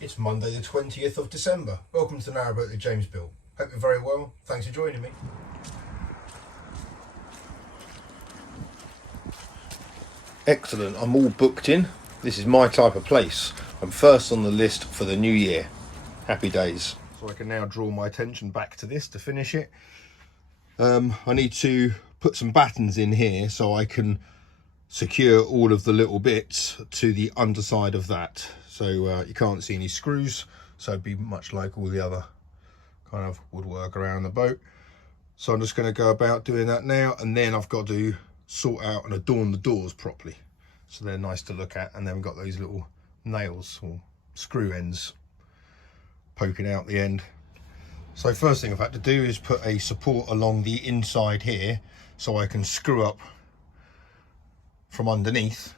It's Monday the 20th of December. Welcome to Narrowboat with James Bill. Hope you're very well. Thanks for joining me. Excellent, I'm all booked in. This is my type of place. I'm first on the list for the new year. Happy days. So I can now draw my attention back to this to finish it. I need to put some battens in here so I can secure all of the little bits to the underside of that. So you can't see any screws, so it'd be much like all the other kind of woodwork around the boat. So I'm just going to go about doing that now, and then I've got to sort out and adorn the doors properly so they're nice to look at, and then we've got those little nails or screw ends poking out the end. So first thing I've had to do is put a support along the inside here so I can screw up from underneath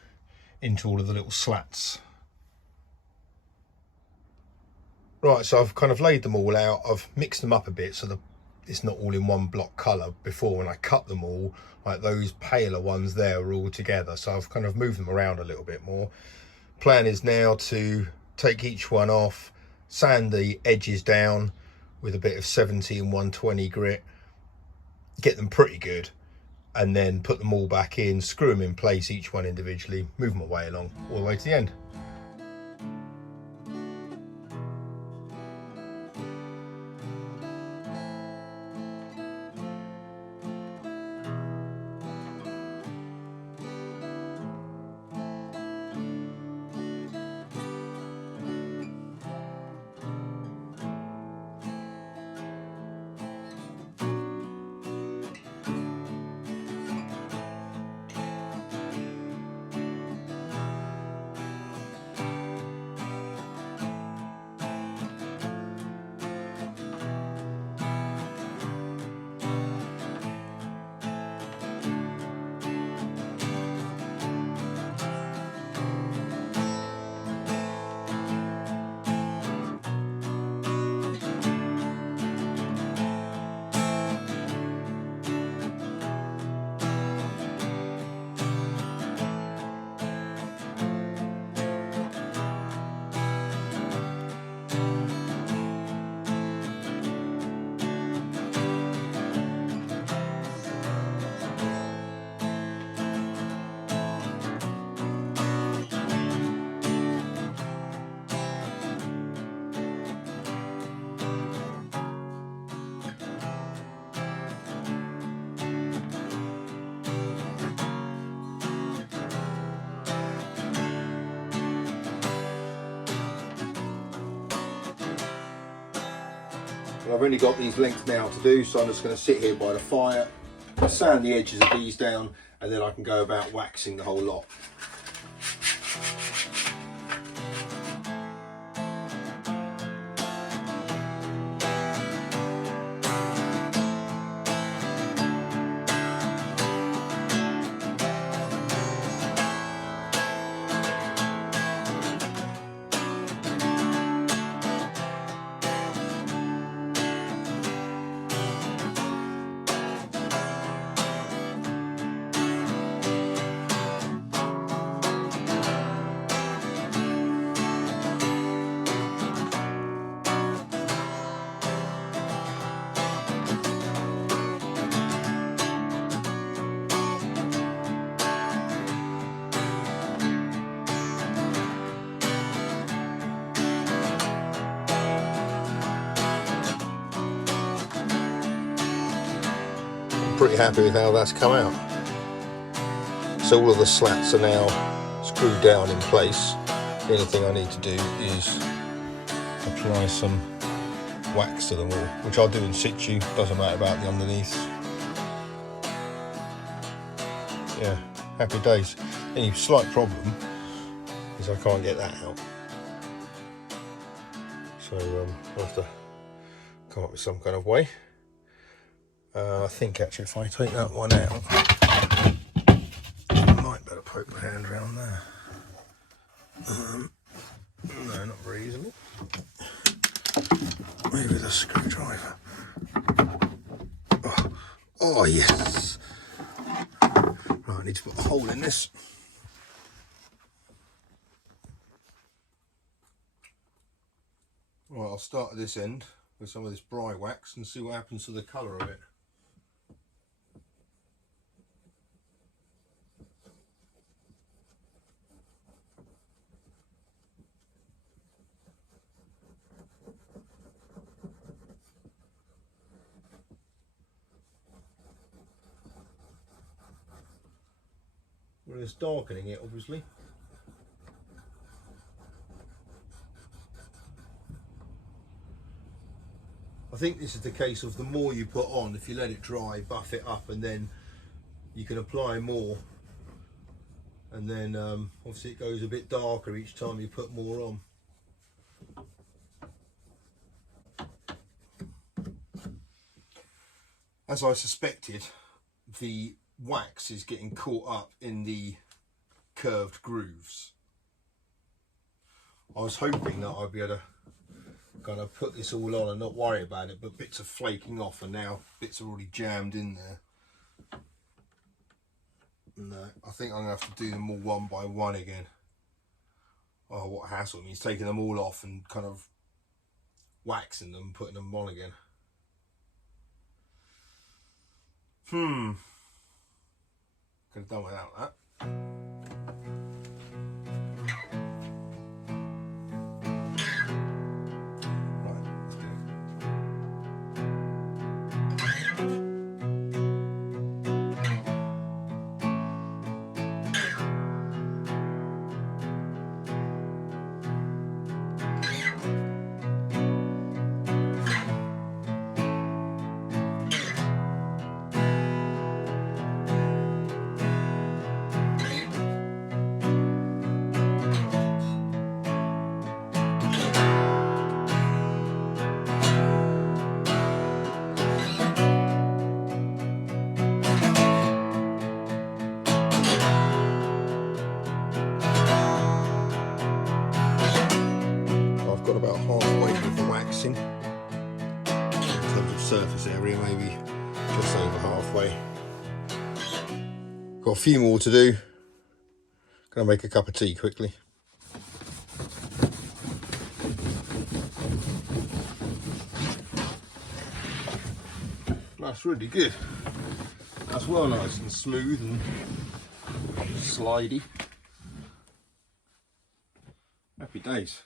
into all of the little slats. Right, so I've kind of laid them all out. I've mixed them up a bit so that it's not all in one block colour. Before, when I cut them all, like those paler ones there are all together, so I've kind of moved them around a little bit more. Plan is now to take each one off, sand the edges down with a bit of 70 and 120 grit, get them pretty good, and then put them all back in, screw them in place, each one individually, move them away along all the way to the end. I've only got these lengths now to do, so I'm just going to sit here by the fire, sand the edges of these down, and then I can go about waxing the whole lot. Pretty happy with how that's come out. So all of the slats are now screwed down in place. The only thing I need to do is apply some wax to them all, which I'll do in situ, doesn't matter about the underneath. Yeah, happy days. Any slight problem is I can't get that out. So I'll have to come up with some kind of way. I think actually if I take that one out, I might better poke my hand around there. No, not very easily. Maybe the screwdriver. Oh yes. Right, I need to put a hole in this. Right, I'll start at this end with some of this bry wax and see what happens to the colour of it. Well, it's darkening it, obviously. I think this is the case of the more you put on, if you let it dry, buff it up, and then you can apply more. And then obviously it goes a bit darker each time you put more on. As I suspected, the wax is getting caught up in the curved grooves. I was hoping that I'd be able to kind of put this all on and not worry about it, but bits are flaking off and now bits are already jammed in there. No, I think I'm going to have to do them all one by one again. Oh, what a hassle. It means taking them all off and kind of waxing them, putting them on again. Could have done without that. About halfway with the waxing in terms of surface area, maybe just over halfway. Got a few more to do. Gonna make a cup of tea quickly. That's really good. That's well nice and smooth and slidey. Happy days.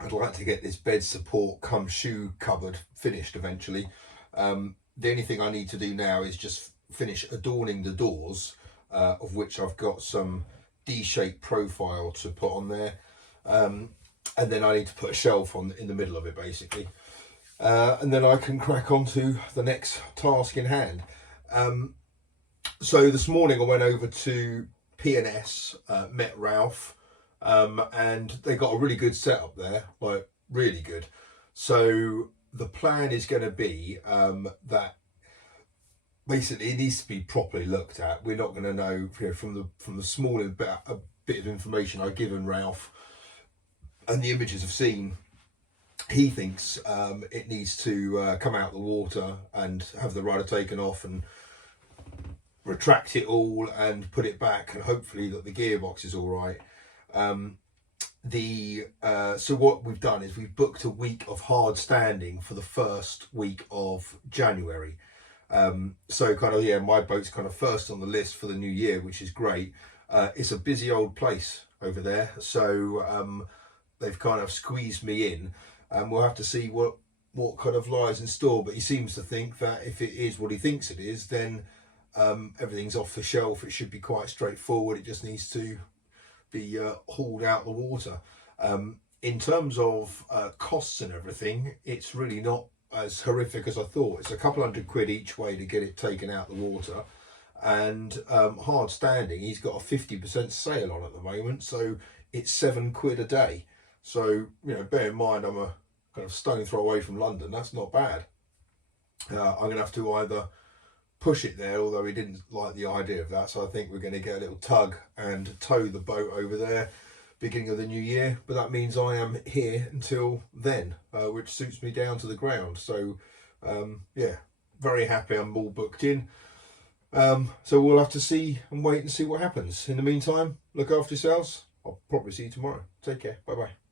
I'd like to get this bed support cum shoe cupboard finished eventually. The only thing I need to do now is just finish adorning the doors, of which I've got some D-shaped profile to put on there. And then I need to put a shelf on in the middle of it basically. And then I can crack on to the next task in hand. So this morning I went over to P&S, met Ralph. And they got a really good setup there, like really good. So the plan is going to be that basically it needs to be properly looked at. We're not going to know, you know, from the small bit of information I've given Ralph and the images I've seen. He thinks it needs to come out the water and have the rudder taken off and retract it all and put it back, and hopefully that the gearbox is all right. So what we've done is we've booked a week of hard standing for the first week of January. So kind of, yeah, my boat's kind of first on the list for the new year, which is great. It's a busy old place over there, so they've kind of squeezed me in, and we'll have to see what kind of lies in store. But he seems to think that if it is what he thinks it is, then everything's off the shelf. It should be quite straightforward. It just needs to be hauled out the water. In terms of costs and everything, it's really not as horrific as I thought. It's a couple £100 each way to get it taken out the water, and hard standing, he's got a 50% sale on at the moment, so it's £7 a day. So, you know, bear in mind I'm a kind of stone throw away from London. That's not bad. I'm gonna have to either push it there, although he didn't like the idea of that, so I think we're going to get a little tug and tow the boat over there beginning of the new year. But that means I am here until then, which suits me down to the ground. So yeah, very happy I'm all booked in. So we'll have to see and wait and see what happens. In the meantime, look after yourselves. I'll probably see you tomorrow. Take care. Bye bye.